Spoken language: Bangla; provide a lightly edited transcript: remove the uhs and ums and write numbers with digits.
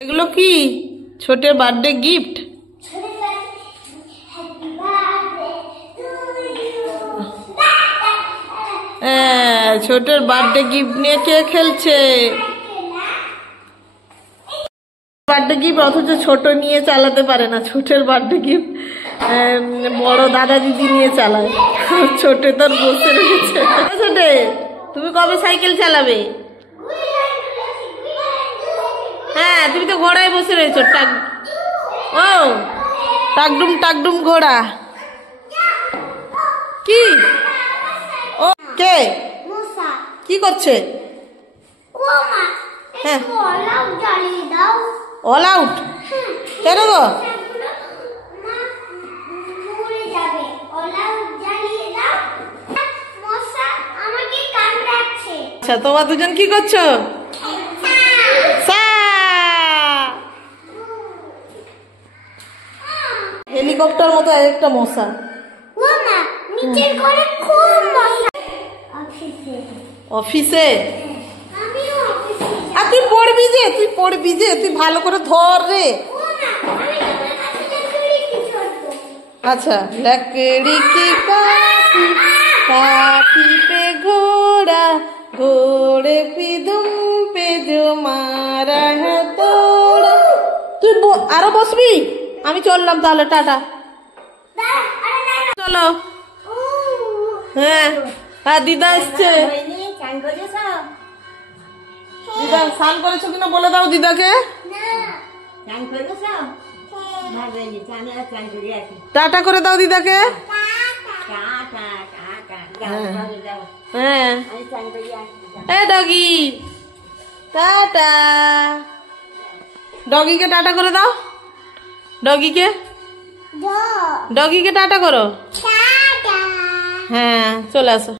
এগুলো কি ছোটের বার্থডে গিফট? হ্যাঁ, ছোটের বার্থডে গিফট নিয়ে কে খেলছে? বার্থডে গিফট, অথচ ছোট নিয়ে চালাতে পারে না। ছোটের বার্থডে গিফট বড় দাদা দিদি নিয়ে চালায়, ছোটে তোর বসে রয়েছে। ছোটে, তুমি কবে সাইকেল চালাবে? হ্যাঁ, তুমি তো ঘোড়ায় বসে রয়েছো। ও টাকডুম টাকডুম ঘোড়া কি? ও কে কি করছে? হ্যাঁ, অল আউট কেন গো? আচ্ছা, তোমার দুজন কি করছো? হেলিকপ্টার মতো একটা মশা। অফিসে? আর তুই পড়বি যে, তুই ভালো করে ধর রে। আচ্ছা, लकड़ी की काठी काठी पे घोड़ा घोड़े पे दुम पे जो मारा है तोड़ा। তুই আরো বসবি? আমি চললাম তাহলে, টাটা। চলো। হ্যাঁ, দিদা এসছে। দিদা স্নান করেছো কিনা বলে দাও দিদাকে। টাটা করে দাও দিদাকে। হ্যাঁ, এ ডগি টাটা। ডগিকে টাটা করে দাও। ডগিকে টাটা করো। হ্যাঁ, চলে আসো।